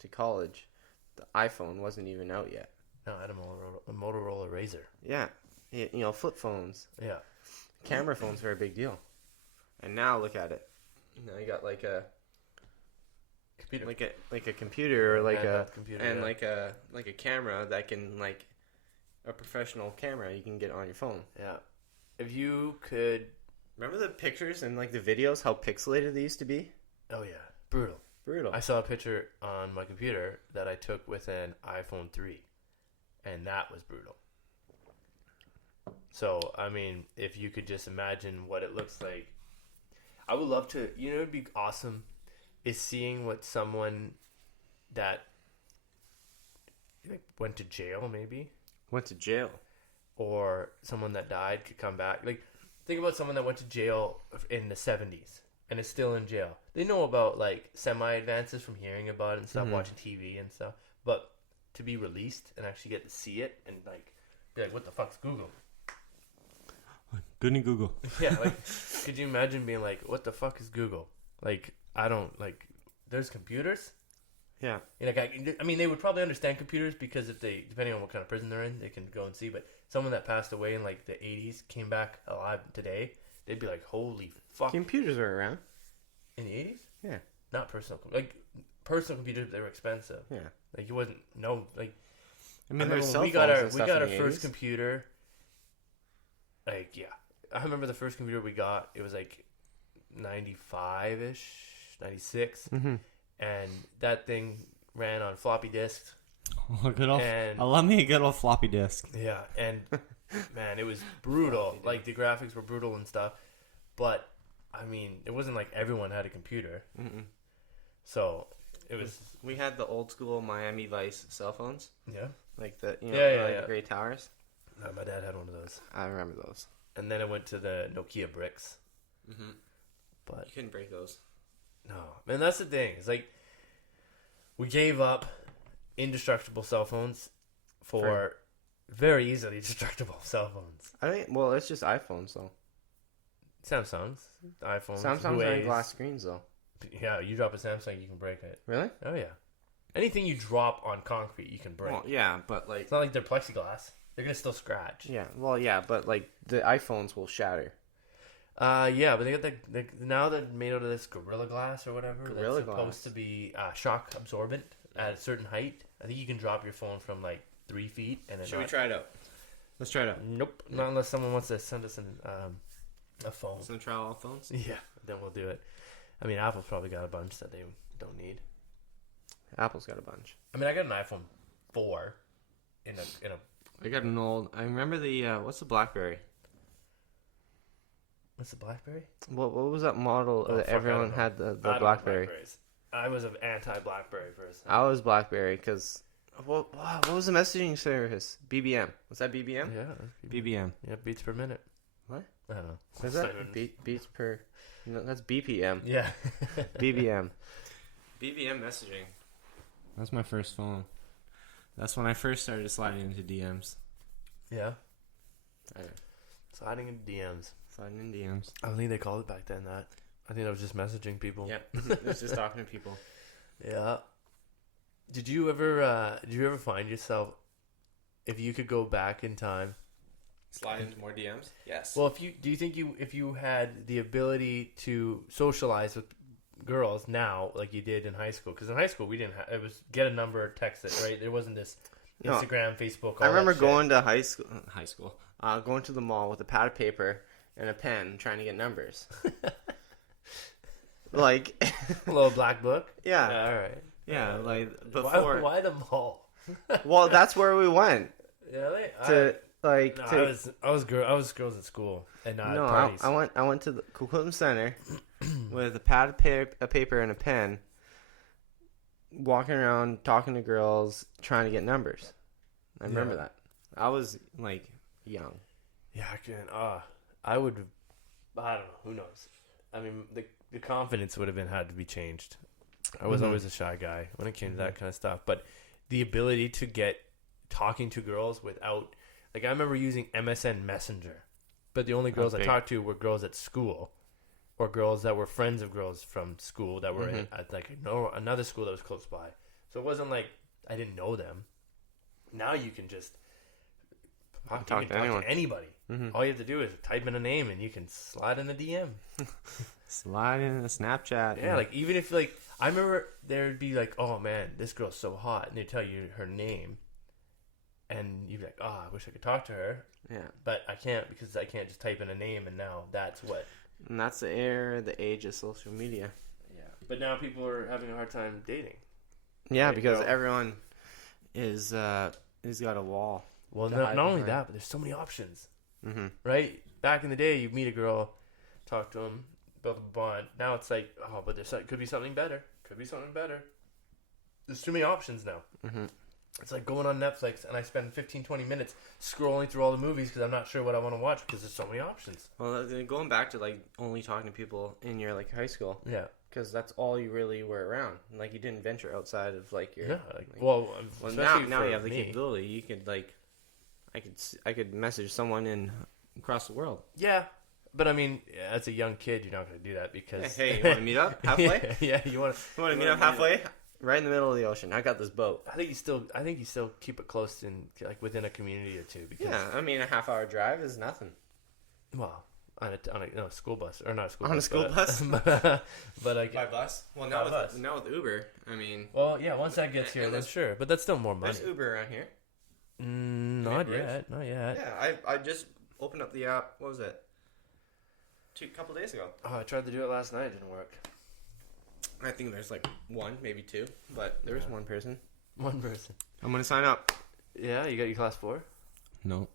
to college, the iPhone wasn't even out yet. No, I had a Motorola Razr. Yeah. Flip phones. Yeah. Camera phones were a big deal. And now look at it. Now you got like a computer, like a computer, or like a computer, and like a camera that can, like, a professional camera you can get on your phone. Yeah. If you could remember the pictures and, like, the videos, how pixelated they used to be. Oh yeah, brutal. I saw a picture on my computer that I took with an iPhone 3, and that was brutal. So, I mean, if you could just imagine what it looks like, I would love to, it'd be awesome, is seeing what someone that went to jail, maybe. Went to jail. Or someone that died could come back. Like, think about someone that went to jail in the 70s and is still in jail. They know about, like, semi-advances from hearing about it and stuff, watching TV and stuff. But to be released and actually get to see it and, like, be like, what the fuck's Google? Goody Google. Yeah, like, could you imagine being like, what the fuck is Google? Like, I don't, like, there's computers? Yeah. And, like, I mean, they would probably understand computers because if they, depending on what kind of prison they're in, they can go and see. But someone that passed away in, like, the 80s came back alive today, they'd be like, holy fuck. Computers were around. In the 80s? Yeah. Not personal. Like, personal computers, they were expensive. Yeah. Like, it wasn't, like, I mean, there's cell phones we got our first computer. Like, yeah. I remember the first computer we got, it was like 95-ish, 96. Mm-hmm. And that thing ran on floppy disks. I love me a good old floppy disk. Yeah, and man, it was brutal. Like, the graphics were brutal and stuff. But, I mean, it wasn't like everyone had a computer. Mm-mm. So, it was... We had the old school Miami Vice cell phones. Yeah. Like the, the gray towers. No, my dad had one of those. I remember those. And then I went to the Nokia bricks. Mm-hmm. But you couldn't break those. No. Man, that's the thing. It's like, we gave up indestructible cell phones for very easily destructible cell phones. It's just iPhones, though. Samsungs, iPhones, Samsungs are glass screens, though. Yeah, you drop a Samsung, you can break it. Really? Oh, yeah. Anything you drop on concrete, you can break. Well, yeah, but, like... It's not like they're plexiglass. They're going to still scratch. Yeah, well, yeah, but, like, the iPhones will shatter. Yeah, but they got now they're made out of this Gorilla Glass or whatever. Gorilla that's supposed to be shock absorbent at a certain height. I think you can drop your phone from like 3 feet. And should we try it out? Let's try it out. Nope, not unless someone wants to send us a phone. Some trial phones. Yeah, then we'll do it. I mean, Apple's probably got a bunch that they don't need. Apple's got a bunch. I mean, I got an iPhone 4 in a. I got an old. I remember the what's the BlackBerry? What's the BlackBerry? What was that model that everyone had the BlackBerry? I was an anti-BlackBerry person. I was BlackBerry because what was the messaging service? BBM. Was that BBM? Yeah. BBM. Yeah, beats per minute. What? I don't know. Is that beats per? No, that's BPM. Yeah. BBM. BBM messaging. That's my first phone. That's when I first started sliding into DMs. Yeah. Sliding into DMs. Sliding in DMs. I don't think they called it back then that. I think that was just messaging people. Yeah. It was just talking to people. Yeah. Did you ever find yourself, if you could go back in time, slide into more DMs? Yes. Well, if you had the ability to socialize with girls now like you did in high school. Because in high school we didn't have, it was get a number, text it, right? There wasn't this Instagram, Facebook, all I remember that going to high school, going to the mall with a pad of paper and a pen trying to get numbers. Like a little black book. Yeah. All right. Yeah, like before. Why the mall? Well, that's where we went. Really? I was girls at school and not at parties. I went to the Coquitlam Center with a pad of paper and a pen, walking around talking to girls, trying to get numbers. I remember that. I was like young. Yeah, I don't know. Who knows? I mean, the confidence would have had to be changed. I was always a shy guy when it came to that kind of stuff, but the ability to get talking to girls without, like, I remember using MSN Messenger, but the only girls I talked to were girls at school, or girls that were friends of girls from school that were at another school that was close by. So it wasn't like I didn't know them. Now you can just talk to anybody. All you have to do is type in a name and you can slide in a DM. Slide in a Snapchat. Yeah, like even if like I remember there'd be like, oh man, this girl's so hot, and they tell you her name, and you'd be like, oh, I wish I could talk to her. Yeah, but I can't because I can't just type in a name, and now that's what. And that's the age of social media. Yeah, but now people are having a hard time dating. Yeah, right? Because everyone is got a wall. Well, not only that, but there's so many options. Right? Back in the day, you meet a girl, talk to them, build a bond. Now it's like, oh, but there could be something better. There's too many options now. It's like going on Netflix, and I spend 15, 20 minutes scrolling through all the movies because I'm not sure what I want to watch because there's so many options. Well, going back to like only talking to people in your like high school. Yeah. Because that's all you really were around. Like you didn't venture outside of like your. Yeah. Now you have the capability. You could like, I could message someone across the world. Yeah. But I mean, as a young kid, you're not going to do that because. Hey, you want to meet up halfway? Yeah, you want to meet up halfway? Right in the middle of the ocean. I got this boat. I think you still keep it close in like within a community or two. Because, yeah, I mean a half-hour drive is nothing. Well, on a school bus or not a school on bus. A school bus. But like by bus. Well, now with Uber, I mean. Well, yeah. Once that gets here, then sure. But that's still more money. There's Uber around here. Not yet. Yeah, I just opened up the app. What was it? A couple days ago. Oh, I tried to do it last night. It didn't work. I think there's like one, maybe two, but there was one person. One person. I'm gonna sign up. Yeah, you got your class 4? No.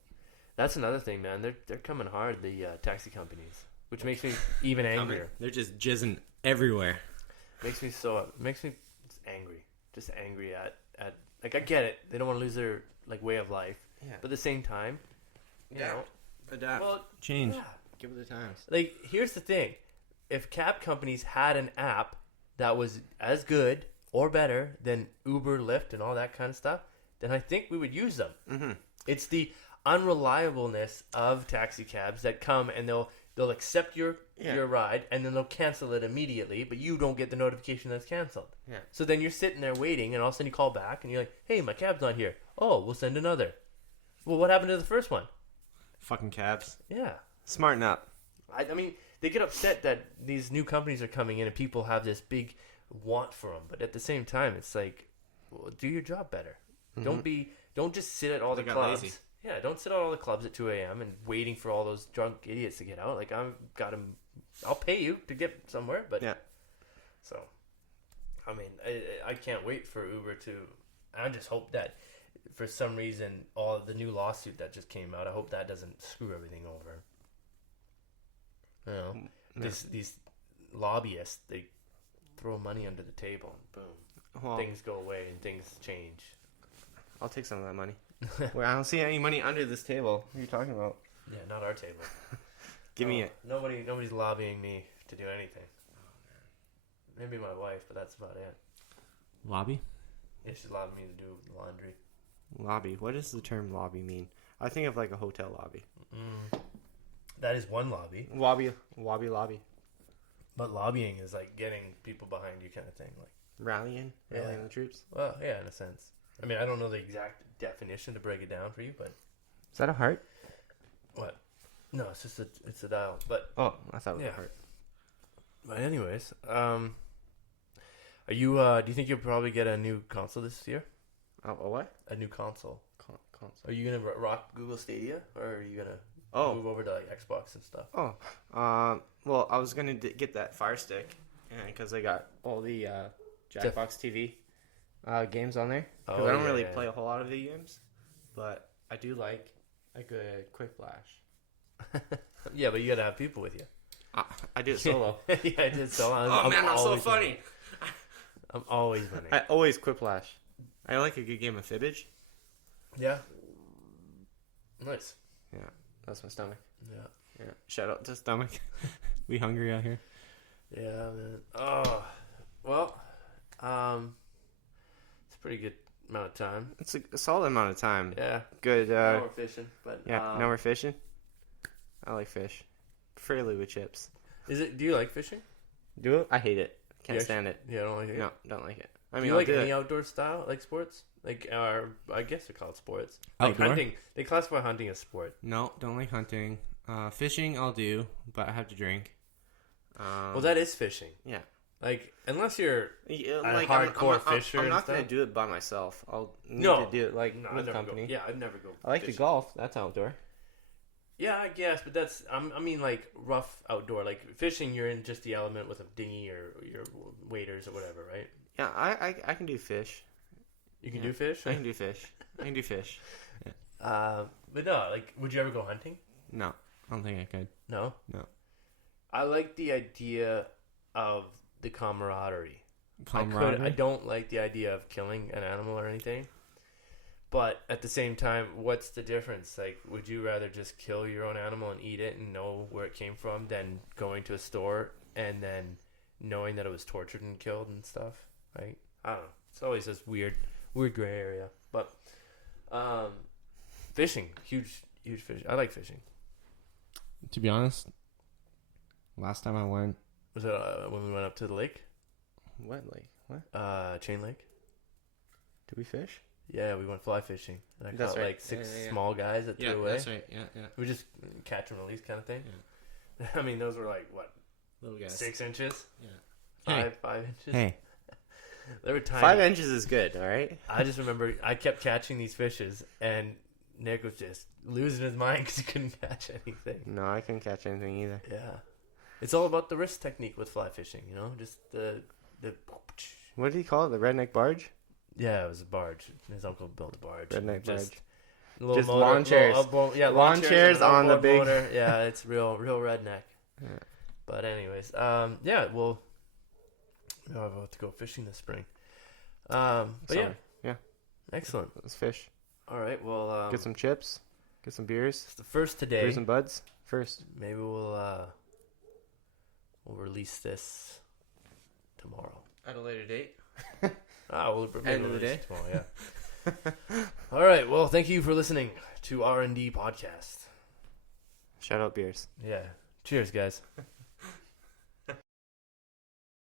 That's another thing, man. They're coming hard, the taxi companies, which makes me even angrier. They're just jizzing everywhere. Makes me angry. Just angry at like I get it. They don't want to lose their like way of life. Yeah. But at the same time, you know, adapt, change, give it the times. Like here's the thing: if cab companies had an app that was as good or better than Uber, Lyft, and all that kind of stuff, then I think we would use them. It's the unreliableness of taxi cabs that come and they'll accept your ride and then they'll cancel it immediately, but you don't get the notification that's canceled. Yeah. So then you're sitting there waiting, and all of a sudden you call back and you're like, "Hey, my cab's not here." Oh, we'll send another. Well, what happened to the first one? Fucking cabs. Yeah. Smarten up. I mean, they get upset that these new companies are coming in and people have this big want for them, but at the same time, it's like, well, do your job better. Don't just sit at all the clubs. Lazy. Yeah, don't sit at all the clubs at 2 a.m. and waiting for all those drunk idiots to get out. Like I'll pay you to get somewhere, but yeah. So, I mean, I can't wait for Uber to. I just hope that for some reason all the new lawsuit that just came out, I hope that doesn't screw everything over. You know, these lobbyists, they throw money under the table and boom, things go away and things change. I'll take some of that money. Well, I don't see any money under this table. What are you talking about? Yeah, not our table. Give me it. Nobody's lobbying me to do anything. Oh, man. Maybe my wife, but that's about it. Lobby? Yeah, she's lobbying me to do laundry. Lobby? What does the term lobby mean? I think of like a hotel lobby. That is one lobby. Lobby. But lobbying is like getting people behind you kind of thing. Like rallying the troops? Well, yeah, in a sense. I mean, I don't know the exact definition to break it down for you, but... Is that a heart? What? No, it's just it's a dial, but... Oh, I thought it was a heart. But anyways, Are you? Do you think you'll probably get a new console this year? A what? A new console. Console. Are you gonna rock Google Stadia, or are you gonna move over to like Xbox and stuff? Well, I was gonna get that Fire Stick, because I got all the Jackbox TV games on there. Because I don't really play a whole lot of video games, but I do like a good quick flash. Yeah, but you gotta have people with you. I do it solo. Yeah, I did solo. I'm so funny. I'm always funny. I always quick flash. I like a good game of fibbage. Yeah. Nice. Yeah, that's my stomach. Yeah. Shout out to stomach. We hungry out here. Yeah, man. Oh, well, it's a pretty good amount of time. It's a solid amount of time. Yeah. Good. Now we're fishing, but now we're fishing. I like fish, preferably with chips. Do you like fishing? Do it? I hate it. Can't stand it. Yeah, I don't like it. No, don't like it. I mean, do you like any outdoor style, like sports? Like, I guess they're called sports. Like hunting. They classify hunting as sport. No, don't like hunting. Fishing, I'll do, but I have to drink. Well, that is fishing. Yeah. Like, unless you're like hardcore fisher, I'm not gonna do it by myself. I'll need to do it with company. Yeah, I'd never go. I like to golf. That's outdoor. Yeah, I guess, but that's I mean like rough outdoor. Like fishing, you're in just the element with a dinghy or your waders or whatever, right? Yeah, I can do fish. You can do fish? I can do fish. I can do fish. But no, like, would you ever go hunting? No, I don't think I could. No? No. I like the idea of the camaraderie. I don't like the idea of killing an animal or anything. But at the same time, what's the difference? Like, would you rather just kill your own animal and eat it and know where it came from than going to a store and then knowing that it was tortured and killed and stuff? Right? I don't know. It's always this weird gray area. But fishing, huge fish. I like fishing. To be honest, last time I went, was it when we went up to the lake? What lake? What? Chain Lake. Did we fish? Yeah, we went fly fishing. And I caught like six small guys that threw away. That's right. Yeah. We just catch and release kind of thing. Yeah. I mean, those were like what? Little guys. 6 inches. Yeah. 5 inches. Hey. They were tiny. 5 inches is good. All right. I just remember I kept catching these fishes, and Nick was just losing his mind because he couldn't catch anything. No, I couldn't catch anything either. Yeah, it's all about the wrist technique with fly fishing. You know, just the. What did he call it? The redneck barge? Yeah, it was a barge. His uncle built a barge. Redneck barge. Just motor, lawn chairs. Lawn chairs on the big. Motor. Yeah, it's real redneck. Yeah. But anyways, yeah, well, I'm about to go fishing this spring. But yeah, excellent. Let's fish. All right, well, get some chips, get some beers. It's the first today. Beers and buds first. Maybe we'll release this tomorrow at a later date. We'll end of the day tomorrow. Yeah. All right. Well, thank you for listening to R&D podcast. Shout out beers. Yeah. Cheers, guys.